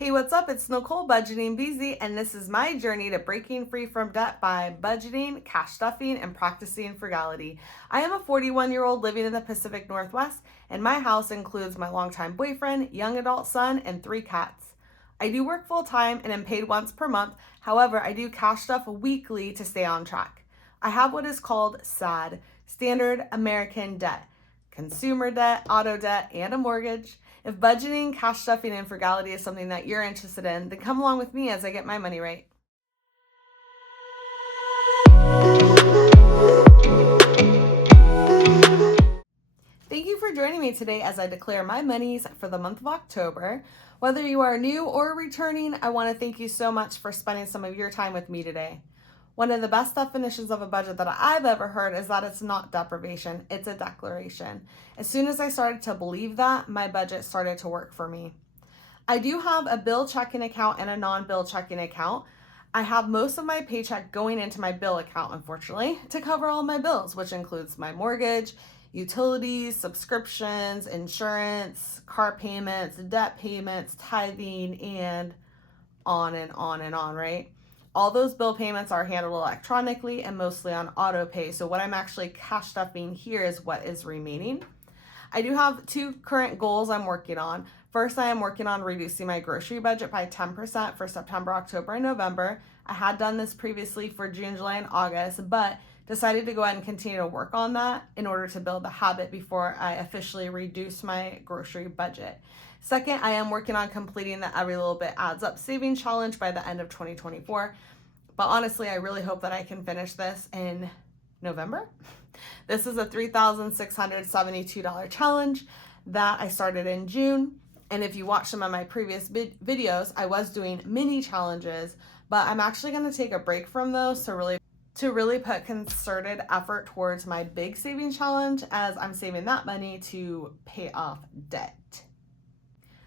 Hey, what's up? It's Nicole, Budgeting BZ, and this is my journey to breaking free from debt by budgeting, cash stuffing, and practicing frugality. I am a 41-year-old living in the Pacific Northwest, and my house includes my longtime boyfriend, young adult son, and 3 cats. I do work full time and am paid once per month. However, I do cash stuff weekly to stay on track. I have what is called SAD, Standard American Debt, consumer debt, auto debt, and a mortgage. If budgeting, cash stuffing, and frugality is something that you're interested in, then come along with me as I get my money right. Thank you for joining me today as I declare my monies for the month of October. Whether you are new or returning, I want to thank you so much for spending some of your time with me today. One of the best definitions of a budget that I've ever heard is that it's not deprivation, it's a declaration. As soon as I started to believe that, my budget started to work for me. I do have a bill checking account and a non-bill checking account. I have most of my paycheck going into my bill account, unfortunately, to cover all my bills, which includes my mortgage, utilities, subscriptions, insurance, car payments, debt payments, tithing, and on and on and on, right? All those bill payments are handled electronically and mostly on auto pay. So what I'm actually cash stuffing here is what is remaining. I do have 2 current goals I'm working on. First, I am working on reducing my grocery budget by 10% for September, October, and November. I had done this previously for June, July, and August, but decided to go ahead and continue to work on that in order to build the habit before I officially reduce my grocery budget. Second, I am working on completing the Every Little Bit Adds Up saving challenge by the end of 2024. But honestly, I really hope that I can finish this in November. This is a $3,672 challenge that I started in June. And if you watch some of my previous videos, I was doing mini challenges, but I'm actually going to take a break from those to really put concerted effort towards my big saving challenge, as I'm saving that money to pay off debt.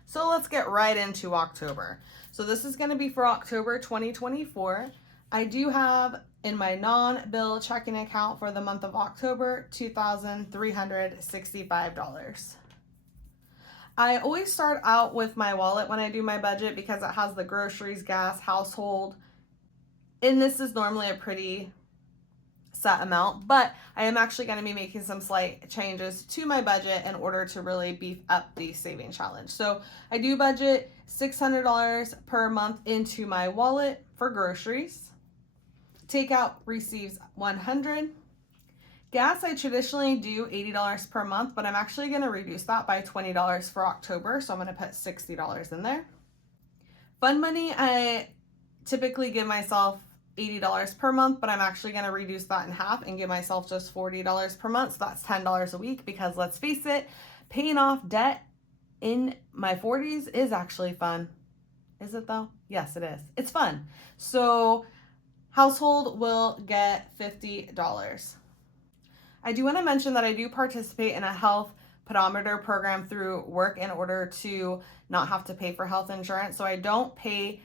So let's get right into October. So this is going to be for October 2024. I do have in my non-bill checking account for the month of October, $2,365. I always start out with my wallet when I do my budget because it has the groceries, gas, household, and this is normally a pretty set amount, but I am actually going to be making some slight changes to my budget in order to really beef up the saving challenge. So I do budget $600 per month into my wallet for groceries. Takeout receives $100. Gas, I traditionally do $80 per month, but I'm actually going to reduce that by $20 for October, so I'm going to put $60 in there. Fund money, I typically give myself $80 per month, but I'm actually going to reduce that in half and give myself just $40 per month. So that's $10 a week, because let's face it, paying off debt in my 40s is actually fun. Is it though? Yes, it is. It's fun. So household will get $50. I do want to mention that I do participate in a health pedometer program through work in order to not have to pay for health insurance. So I don't pay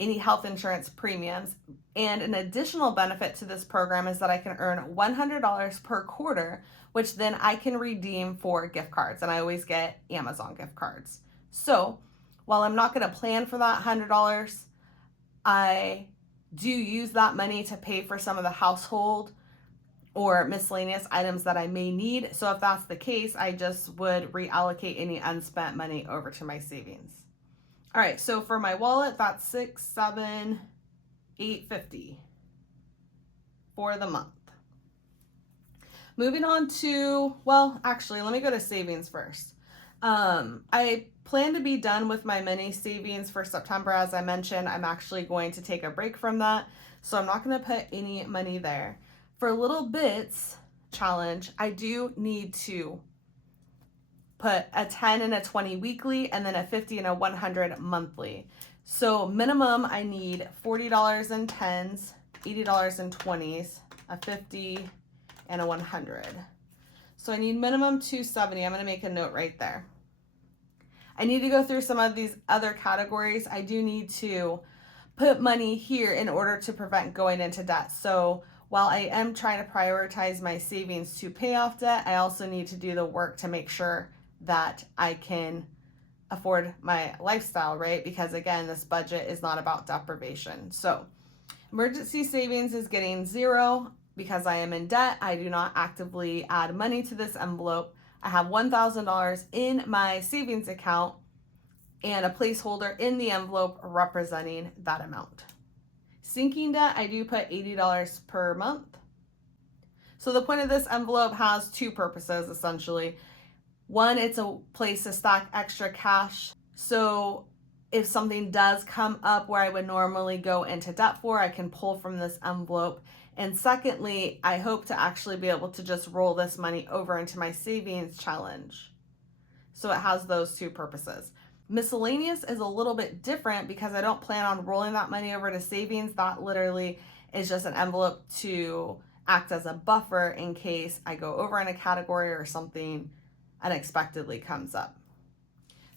any health insurance premiums. And an additional benefit to this program is that I can earn $100 per quarter, which then I can redeem for gift cards. And I always get Amazon gift cards. So while I'm not going to plan for that $100, I do use that money to pay for some of the household or miscellaneous items that I may need. So if that's the case, I just would reallocate any unspent money over to my savings. All right, so for my wallet, that's $850 for the month. Moving on to, well, actually, let me go to savings first. I plan to be done with my mini savings for September. As I mentioned, I'm actually going to take a break from that, so I'm not going to put any money there. For Little Bits challenge, I do need to put a 10 and a 20 weekly, and then a 50 and a 100 monthly. So minimum, I need $40 in 10s, $80 in 20s, a 50, and a 100. So I need minimum $270. I'm going to make a note right there. I need to go through some of these other categories. I do need to put money here in order to prevent going into debt. So while I am trying to prioritize my savings to pay off debt, I also need to do the work to make sure that I can afford my lifestyle, right? Because again, this budget is not about deprivation. So emergency savings is getting 0 because I am in debt. I do not actively add money to this envelope. I have $1,000 in my savings account and a placeholder in the envelope representing that amount. Sinking debt, I do put $80 per month. So the point of this envelope has two purposes essentially. One, it's a place to stack extra cash. So if something does come up where I would normally go into debt for, I can pull from this envelope. And secondly, I hope to actually be able to just roll this money over into my savings challenge. So it has those two purposes. Miscellaneous is a little bit different because I don't plan on rolling that money over to savings. That literally is just an envelope to act as a buffer in case I go over in a category or something unexpectedly comes up.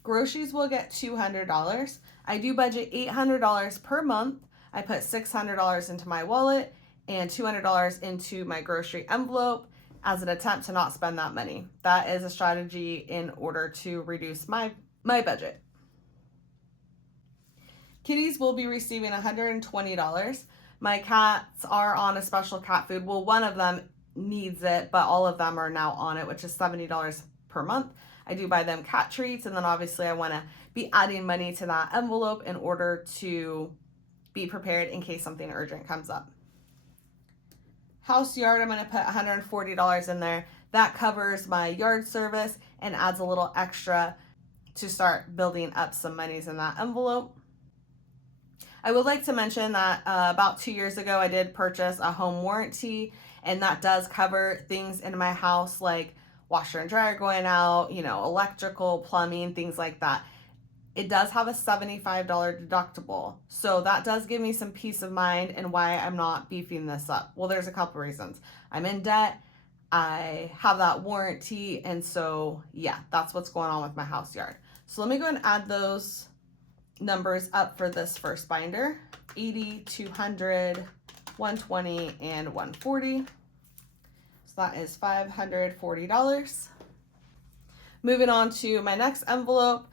Groceries will get $200. I do budget $800 per month. I put $600 into my wallet and $200 into my grocery envelope as an attempt to not spend that money. That is a strategy in order to reduce my budget. Kitties will be receiving $120. My cats are on a special cat food. Well, one of them needs it, but all of them are now on it, which is $70 per month. I do buy them cat treats, and then obviously I want to be adding money to that envelope in order to be prepared in case something urgent comes up. House yard, I'm going to put $140 in there. That covers my yard service and adds a little extra to start building up some monies in that envelope. I would like to mention that about 2 years ago, I did purchase a home warranty, and that does cover things in my house like washer and dryer going out, electrical, plumbing, things like that. It does have a $75 deductible. So that does give me some peace of mind and why I'm not beefing this up. Well, there's a couple reasons. I'm in debt. I have that warranty. And so, yeah, that's what's going on with my house yard. So let me go and add those numbers up for this first binder. 80, 200, 120, and 140. So that is $540. Moving on to my next envelope.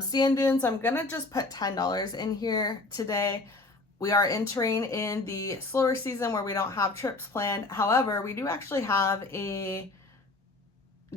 Sand dunes, I'm gonna just put $10 in here today. We are entering in the slower season where we don't have trips planned. However, we do actually have a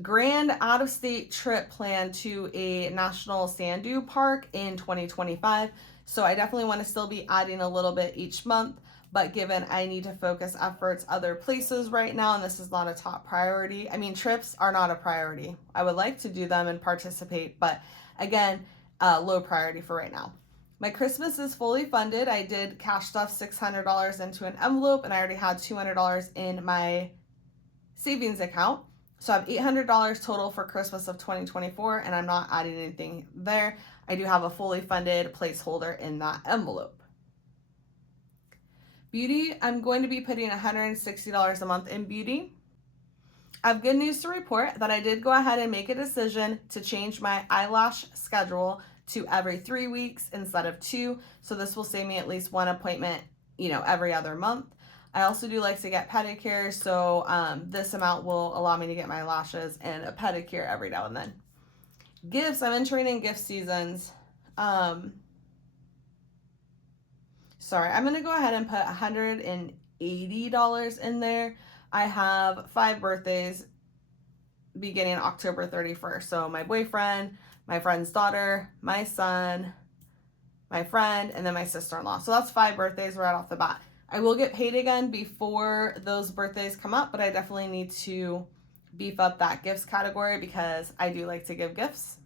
grand out-of-state trip planned to a national sand dune park in 2025. So I definitely want to still be adding a little bit each month, but given I need to focus efforts other places right now, and this is not a top priority. I mean, trips are not a priority. I would like to do them and participate, but again, low priority for right now. My Christmas is fully funded. I did cash stuff $600 into an envelope, and I already had $200 in my savings account. So I have $800 total for Christmas of 2024, and I'm not adding anything there. I do have a fully funded placeholder in that envelope. Beauty, I'm going to be putting $160 a month in beauty. I have good news to report that I did go ahead and make a decision to change my eyelash schedule to every 3 weeks instead of 2. So this will save me at least one appointment, every other month. I also do like to get pedicures, so this amount will allow me to get my lashes and a pedicure every now and then. Gifts, I'm entering in gift seasons. Sorry, I'm going to go ahead and put $180 in there. I have 5 birthdays beginning October 31st. So my boyfriend, my friend's daughter, my son, my friend, and then my sister-in-law. So that's 5 birthdays right off the bat. I will get paid again before those birthdays come up, but I definitely need to beef up that gifts category because I do like to give gifts.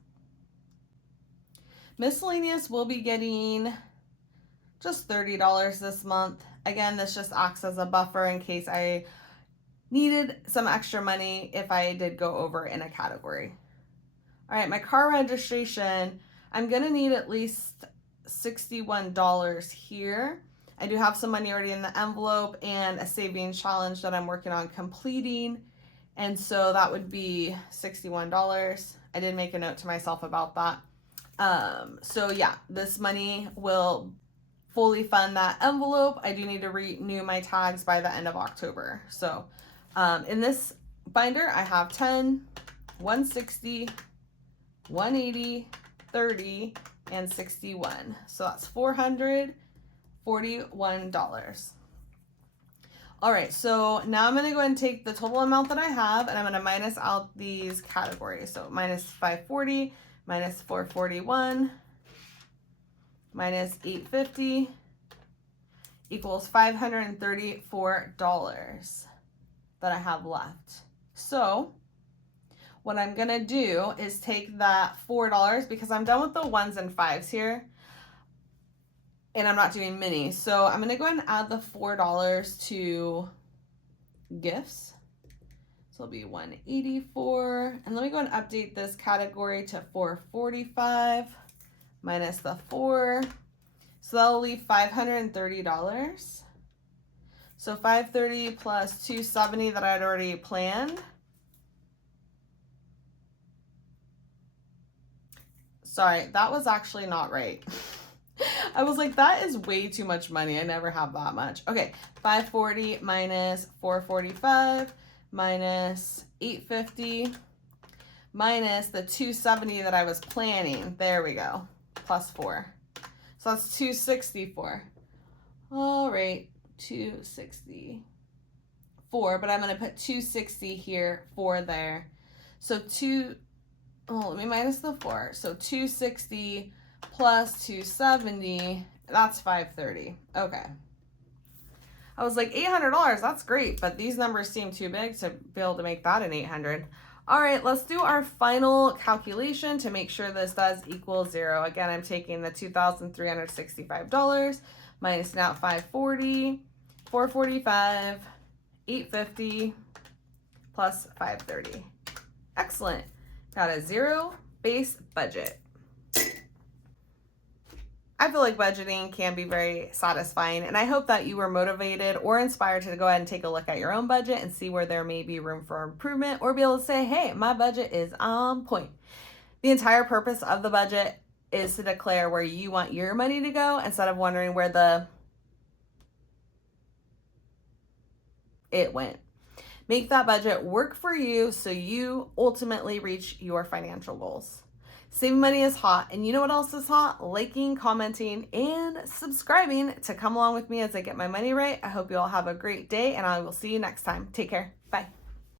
Miscellaneous will be getting just $30 this month. Again, this just acts as a buffer in case I needed some extra money if I did go over in a category. All right, my car registration, I'm gonna need at least $61 here. I do have some money already in the envelope and a savings challenge that I'm working on completing. And so that would be $61. I did make a note to myself about that. So yeah, this money will fully fund that envelope. I do need to renew my tags by the end of October. So in this binder, I have 10, 160, 180, 30 and 61. So that's $441. All right, so now I'm gonna go ahead and take the total amount that I have and I'm gonna minus out these categories. So minus 540, minus 441, minus 850 equals $534 that I have left. So what I'm gonna do is take that $4 because I'm done with the 1s and 5s here and I'm not doing mini. So I'm gonna go ahead and add the $4 to gifts. So it'll be 184. And let me go and update this category to 445 minus the 4. So that'll leave $530. So 530 plus 270 that I'd already planned. Sorry, that was actually not right. I was like, that is way too much money. I never have that much. Okay, 540 minus 445 minus 850 minus the 270 that I was planning. There we go, plus 4. So that's 264. All right, 264, but I'm going to put 260 here, 4 there. So let me minus the 4. So 260 plus 270, that's 530. Okay. I was like, $800, that's great, but these numbers seem too big to be able to make that an 800. All right, let's do our final calculation to make sure this does equal 0. Again, I'm taking the $2,365 minus out 540, 445, 850 plus 530. Excellent. Got a 0 base budget. I feel like budgeting can be very satisfying, and I hope that you were motivated or inspired to go ahead and take a look at your own budget and see where there may be room for improvement, or be able to say, hey, my budget is on point. The entire purpose of the budget is to declare where you want your money to go instead of wondering where it went. Make that budget work for you so you ultimately reach your financial goals. Saving money is hot, and you know what else is hot? Liking, commenting, and subscribing to come along with me as I get my money right. I hope you all have a great day, and I will see you next time. Take care. Bye.